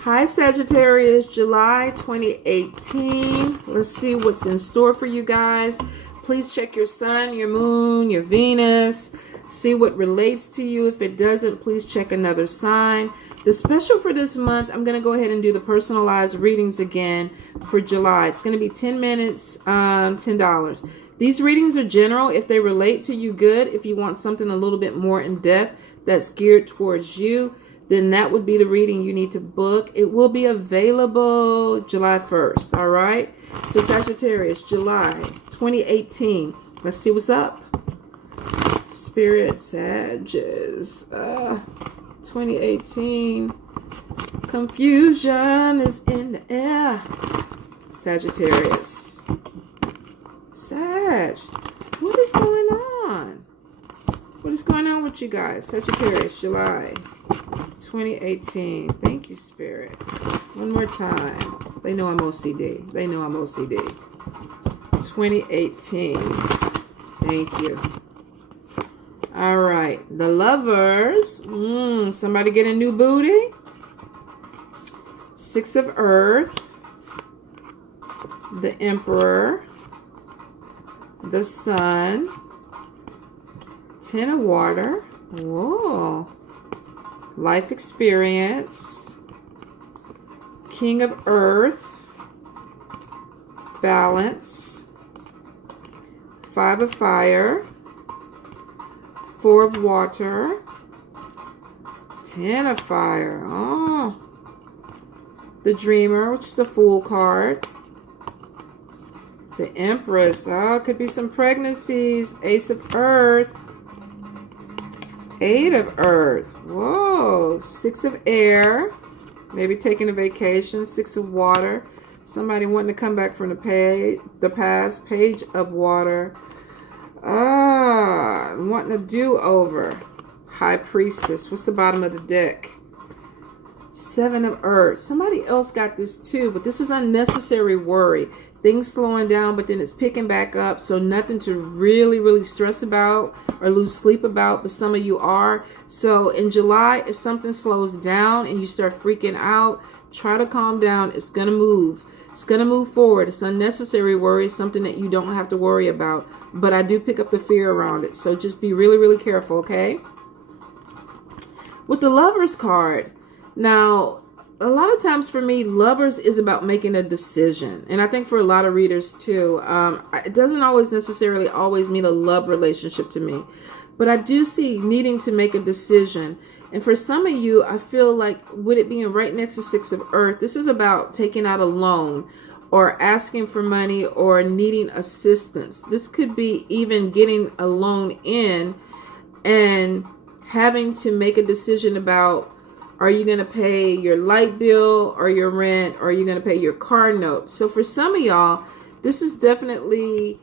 Hi, Sagittarius, July 2018. Let's see what's in store for you guys. Please check your sun, your moon, your Venus. See what relates to you. If it doesn't, please check another sign. The special for this month, I'm going to go ahead and do the personalized readings again for July. It's going to be 10 minutes, $10. These readings are general. If they relate to you, good. If you want something a little bit more in depth that's geared towards you, then that would be the reading you need to book. It will be available July 1st, all right? So Sagittarius, July 2018. Let's see what's up. Spirit, Sagittarius, 2018. Confusion is in the air. Sagittarius. Sag, what is going on? What is going on with you guys? Sagittarius, July 2018. Thank you, Spirit. One more time. They know I'm OCD. They know I'm OCD. 2018. Thank you. All right. The Lovers. Somebody get a new booty. Six of Earth. The Emperor. The Sun. Ten of Water. Whoa. Life experience. King of Earth. Balance. Five of Fire. Four of Water. Ten of Fire. Oh. The Dreamer, which is the Fool card. The Empress. Oh, could be some pregnancies. Ace of Earth. Eight of Earth. Whoa. Six of Air. Maybe taking a vacation. Six of Water. Somebody wanting to come back from the past. Page of Water. Wanting a do-over. High Priestess. What's the bottom of the deck? Seven of Earth. Somebody else got this too, but this is unnecessary worry. Things slowing down, but then it's picking back up. So nothing to really stress about or lose sleep about, but some of you are. So in July, if something slows down and you start freaking out, try to calm down. It's going to move. It's going to move forward. It's unnecessary worry. It's something that you don't have to worry about. But I do pick up the fear around it. So just be really careful, okay? With the Lovers card, now, a lot of times for me, Lovers is about making a decision. And I think for a lot of readers too, it doesn't always necessarily always mean a love relationship to me. But I do see needing to make a decision. And for some of you, I feel like with it being right next to Six of Earth, this is about taking out a loan or asking for money or needing assistance. This could be even getting a loan in and having to make a decision about, are you going to pay your light bill or your rent, or are you going to pay your car note? So for some of y'all, this is definitely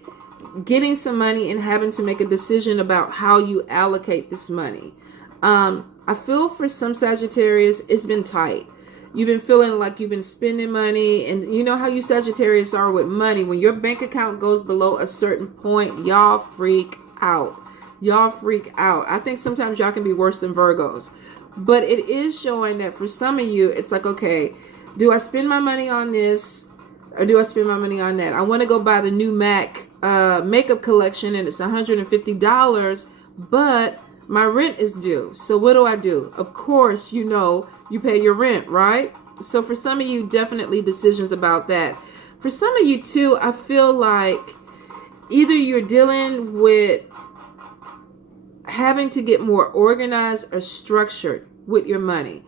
getting some money and having to make a decision about how you allocate this money. I feel for some Sagittarius, it's been tight. You've been feeling like you've been spending money, and you know how you Sagittarius are with money. When your bank account goes below a certain point, y'all freak out. Y'all freak out. I think sometimes y'all can be worse than Virgos. But it is showing that for some of you, it's like, okay, do I spend my money on this or do I spend my money on that? I want to go buy the new MAC makeup collection and it's $150, but my rent is due. So what do? Of course, you know, you pay your rent, right? So for some of you, definitely decisions about that. For some of you too, I feel like either you're dealing with having to get more organized or structured with your money,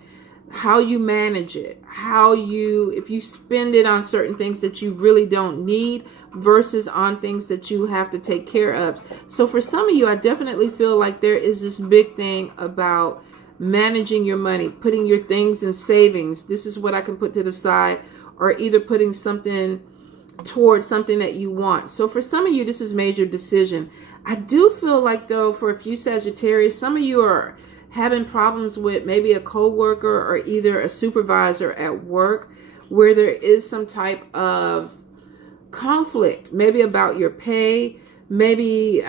how you manage it, if you spend it on certain things that you really don't need versus on things that you have to take care of. So for some of you, I definitely feel like there is this big thing about managing your money, putting your things in savings. This is what I can put to the side, or either putting something towards something that you want. So for some of you, this is major decision. I do feel like, though, for a few Sagittarius, some of you are having problems with maybe a co-worker or either a supervisor at work where there is some type of conflict, maybe about your pay, maybe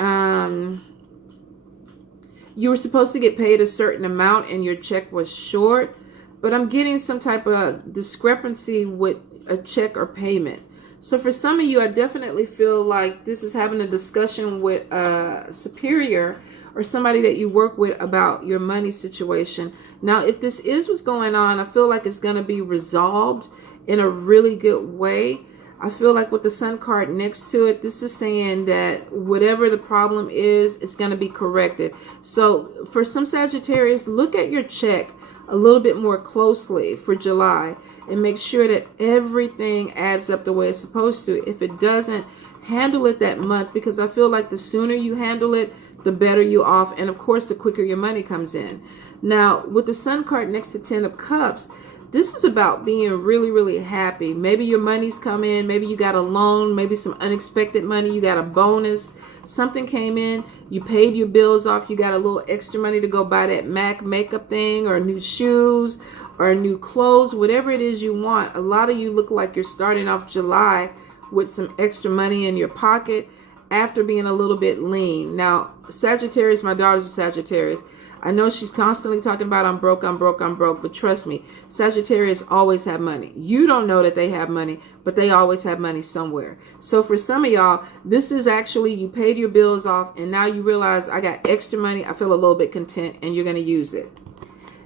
you were supposed to get paid a certain amount and your check was short, but I'm getting some type of discrepancy with a check or payment. So for some of you, I definitely feel like this is having a discussion with a superior or somebody that you work with about your money situation. Now, if this is what's going on, I feel like it's going to be resolved in a really good way. I feel like with the Sun card next to it, this is saying that whatever the problem is, it's going to be corrected. So for some Sagittarius, look at your check a little bit more closely for July and make sure that everything adds up the way it's supposed to. If it doesn't, handle it that month, because I feel like the sooner you handle it, the better you off, and of course the quicker your money comes in. Now with the Sun card next to 10 of Cups, this is about being really, really happy. Maybe your money's come in, maybe you got a loan, maybe some unexpected money, you got a bonus, something came in, you paid your bills off, you got a little extra money to go buy that MAC makeup thing or new shoes or new clothes, whatever it is you want. A lot of you look like you're starting off July with some extra money in your pocket after being a little bit lean. Now, Sagittarius, my daughter's a Sagittarius. I know she's constantly talking about I'm broke, but trust me, Sagittarius always have money. You don't know that they have money, but they always have money somewhere. So for some of y'all, this is actually you paid your bills off and now you realize I got extra money. I feel a little bit content and you're going to use it.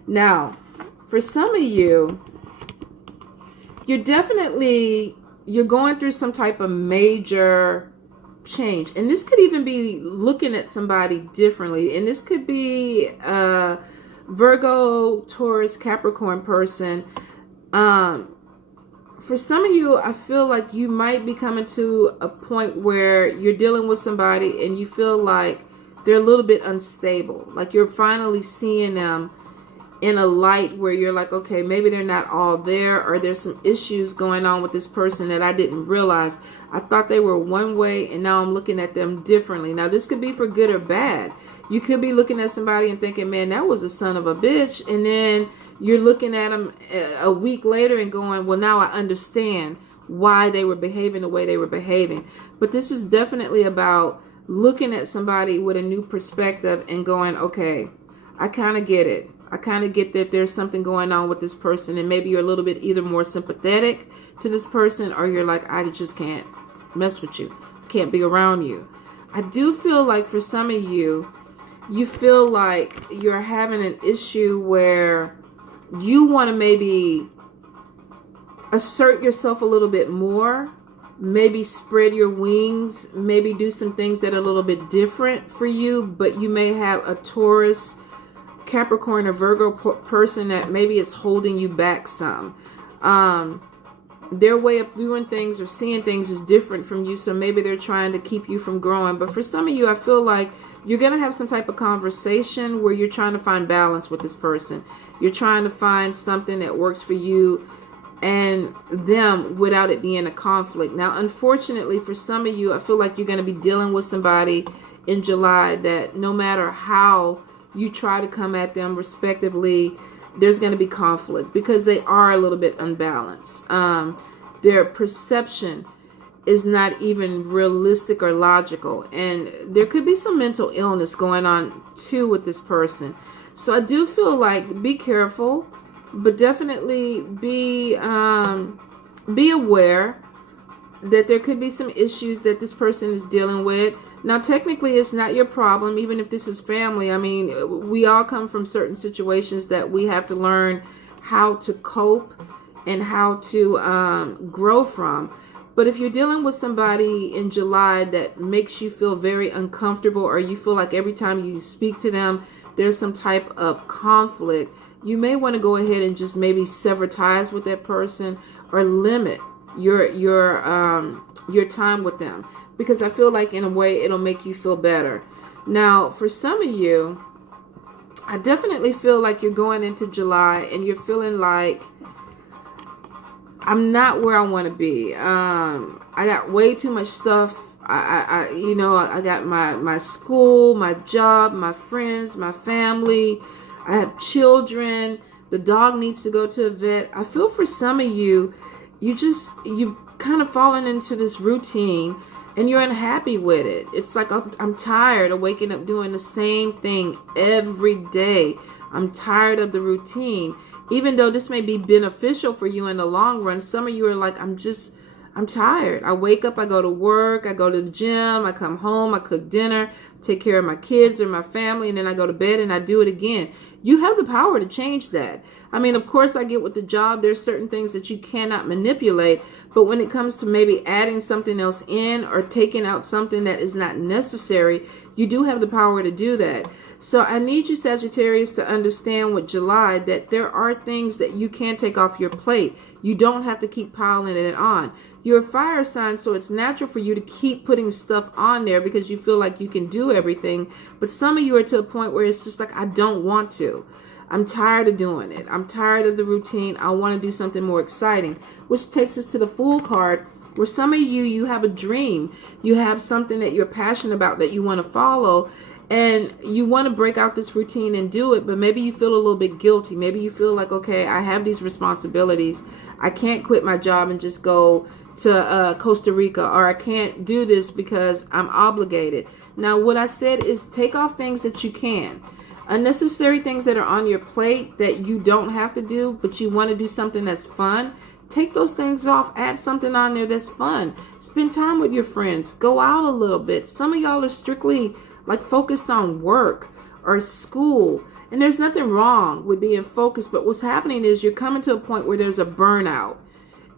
Now, for some of you, you're going through some type of major change, and this could even be looking at somebody differently, and this could be a Virgo, Taurus, Capricorn person. For some of you, I feel like you might be coming to a point where you're dealing with somebody and you feel like they're a little bit unstable, like you're finally seeing them in a light where you're like, okay, maybe they're not all there, or there's some issues going on with this person that I didn't realize. I thought they were one way and now I'm looking at them differently. Now this could be for good or bad. You could be looking at somebody and thinking, man, that was a son of a bitch, and then you're looking at them a week later and going, well, now I understand why they were behaving the way they were behaving. But this is definitely about looking at somebody with a new perspective and going, okay, I kind of get it. I kind of get that there's something going on with this person, and maybe you're a little bit either more sympathetic to this person, or you're like, I just can't mess with you. Can't be around you. I do feel like for some of you, you feel like you're having an issue where you want to maybe assert yourself a little bit more, maybe spread your wings, maybe do some things that are a little bit different for you, but you may have a Taurus, Capricorn, or Virgo person that maybe is holding you back some. Their way of doing things or seeing things is different from you, so maybe they're trying to keep you from growing. But for some of you, I feel like you're going to have some type of conversation where you're trying to find balance with this person. You're trying to find something that works for you and them without it being a conflict. Now, unfortunately, for some of you, I feel like you're going to be dealing with somebody in July that no matter how you try to come at them respectively, there's going to be conflict because they are a little bit unbalanced. Their perception is not even realistic or logical, and there could be some mental illness going on too with this person. So I do feel like be careful, but definitely be aware that there could be some issues that this person is dealing with. Now, technically, it's not your problem, even if this is family. I mean, we all come from certain situations that we have to learn how to cope and how to grow from. But if you're dealing with somebody in July that makes you feel very uncomfortable, or you feel like every time you speak to them, there's some type of conflict, you may want to go ahead and just maybe sever ties with that person or limit your time with them. Because I feel like in a way it'll make you feel better. Now, for some of you, I definitely feel like you're going into July and you're feeling like, I'm not where I want to be. I got way too much stuff. I got my school, my job, my friends, my family. I have children. The dog needs to go to a vet. I feel for some of you, you've kind of fallen into this routine and you're unhappy with it. It's like, I'm tired of waking up doing the same thing every day. I'm tired of the routine. even though this may be beneficial for you in the long run, some of you are like, I'm tired. I wake up, I go to work, I go to the gym, I come home, I cook dinner, take care of my kids or my family, and then I go to bed and I do it again. You have the power to change that. I mean, of course, I get with the job, there's certain things that you cannot manipulate, but when it comes to maybe adding something else in or taking out something that is not necessary, you do have the power to do that. So I need you, Sagittarius, to understand with July that there are things that you can take off your plate. You don't have to keep piling it on. You're a fire sign, so it's natural for you to keep putting stuff on there because you feel like you can do everything. But some of you are to a point where it's just like, I don't want to. I'm tired of doing it. I'm tired of the routine. I want to do something more exciting, which takes us to the Fool card, where some of you have a dream. You have something that you're passionate about that you want to follow, and you want to break out this routine and do it, but maybe you feel a little bit guilty. Maybe you feel like, okay, I have these responsibilities. I can't quit my job and just go to Costa Rica, or I can't do this because I'm obligated. Now, what I said is take off things that you can. Unnecessary things that are on your plate that you don't have to do, but you want to do something that's fun. Take those things off. Add something on there that's fun. Spend time with your friends. Go out a little bit. Some of y'all are strictly like focused on work or school. And there's nothing wrong with being focused, but what's happening is you're coming to a point where there's a burnout.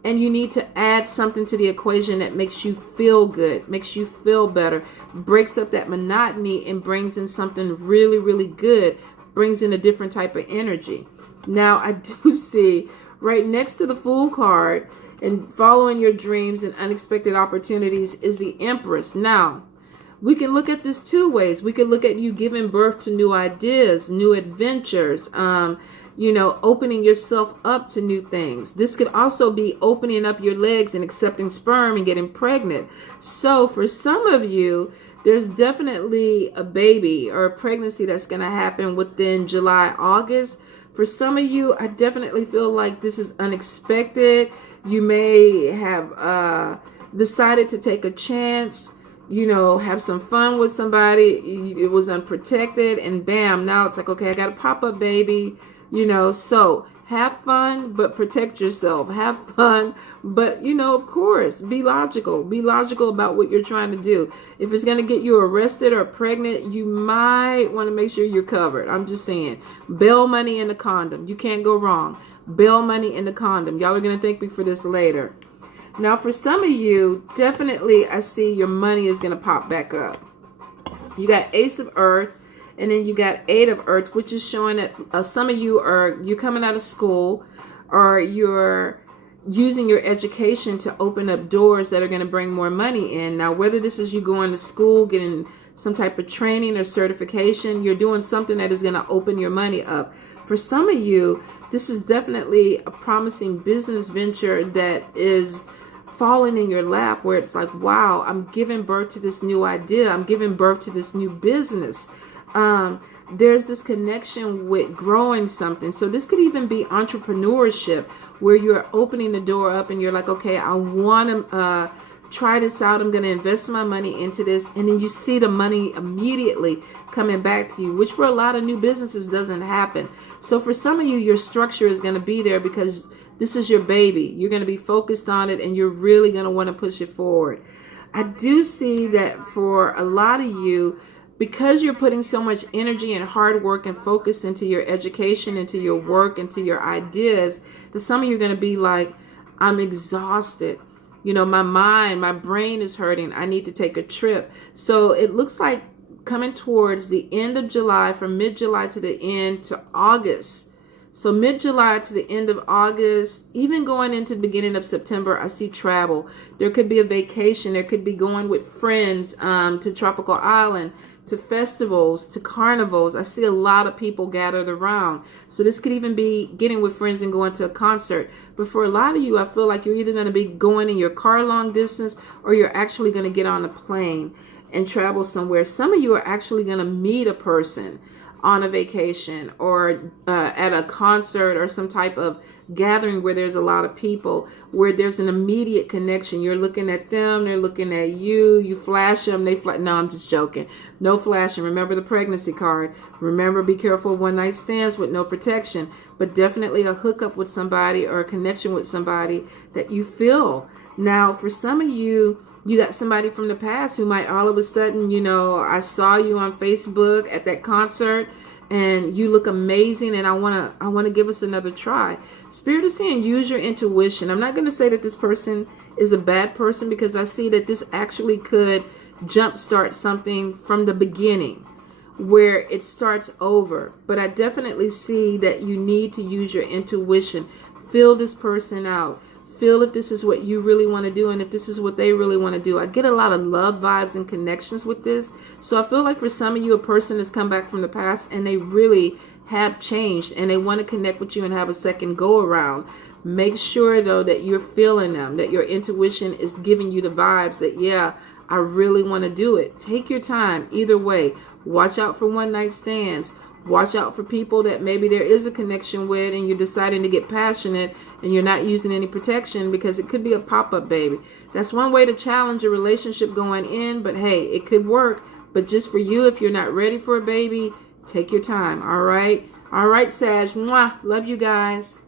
And you need to add something to the equation that makes you feel good, makes you feel better, breaks up that monotony and brings in something really, really good, brings in a different type of energy. Now, I do see right next to the Fool card and following your dreams and unexpected opportunities is the Empress. Now, we can look at this two ways. We could look at you giving birth to new ideas, new adventures, opening yourself up to new things. This could also be opening up your legs and accepting sperm and getting pregnant. So for some of you, there's definitely a baby or a pregnancy that's going to happen within July, August. For some of you, I definitely feel like this is unexpected. You may have decided to take a chance, have some fun with somebody. It was unprotected, and bam, now it's like, okay, I got a pop-up baby. So have fun, but protect yourself. Have fun, but, of course, be logical. Be logical about what you're trying to do. If it's going to get you arrested or pregnant, you might want to make sure you're covered. I'm just saying. Bail money in the condom. You can't go wrong. Bail money in the condom. Y'all are going to thank me for this later. Now, for some of you, definitely I see your money is going to pop back up. You got Ace of Earth. And then you got Eight of Earth, which is showing that some of you you're coming out of school, or you're using your education to open up doors that are going to bring more money in. Now, whether this is you going to school, getting some type of training or certification, you're doing something that is going to open your money up. For some of you, this is definitely a promising business venture that is falling in your lap, where it's like, wow, I'm giving birth to this new idea. I'm giving birth to this new business. There's this connection with growing something. So this could even be entrepreneurship, where you're opening the door up and you're like, okay, I want to try this out. I'm going to invest my money into this. And then you see the money immediately coming back to you, which for a lot of new businesses doesn't happen. So for some of you, your structure is going to be there because this is your baby. You're going to be focused on it and you're really going to want to push it forward. I do see that for a lot of you, because you're putting so much energy and hard work and focus into your education, into your work, into your ideas, that some of you are going to be like, I'm exhausted. My mind, my brain is hurting. I need to take a trip. So it looks like coming towards the end of July, from mid-July to the end to August. So mid-July to the end of August, even going into the beginning of September, I see travel. There could be a vacation. There could be going with friends to tropical island, to festivals, to carnivals. I see a lot of people gathered around. So this could even be getting with friends and going to a concert. But for a lot of you, I feel like you're either going to be going in your car long distance, or you're actually going to get on a plane and travel somewhere. Some of you are actually going to meet a person on a vacation, or at a concert, or some type of gathering where there's a lot of people, where there's an immediate connection. You're looking at them, they're looking at you, you flash them, they flash. No, I'm just joking. No flashing. Remember the pregnancy card. Remember, be careful of one night stands with no protection. but definitely a hookup with somebody or a connection with somebody that you feel. Now, for some of you, you got somebody from the past who might all of a sudden, you know, I saw you on Facebook at that concert and you look amazing and I want to give us another try. Spirit is saying use your intuition. I'm not going to say that this person is a bad person, because I see that this actually could jumpstart something from the beginning where it starts over. But I definitely see that you need to use your intuition. Feel this person out. Feel if this is what you really want to do and if this is what they really want to do. I get a lot of love vibes and connections with this. So I feel like for some of you, a person has come back from the past and they really have changed and they want to connect with you and have a second go around. Make sure though that you're feeling them, that your intuition is giving you the vibes that, yeah, I really want to do it. Take your time either way. Watch out for one night stands. Watch out for people that maybe there is a connection with and you're deciding to get passionate and you're not using any protection, because it could be a pop-up baby. That's one way to challenge a relationship going in, but hey, it could work. But just for you, if you're not ready for a baby, take your time, all right? All right, Sag. Mwah. Love you guys.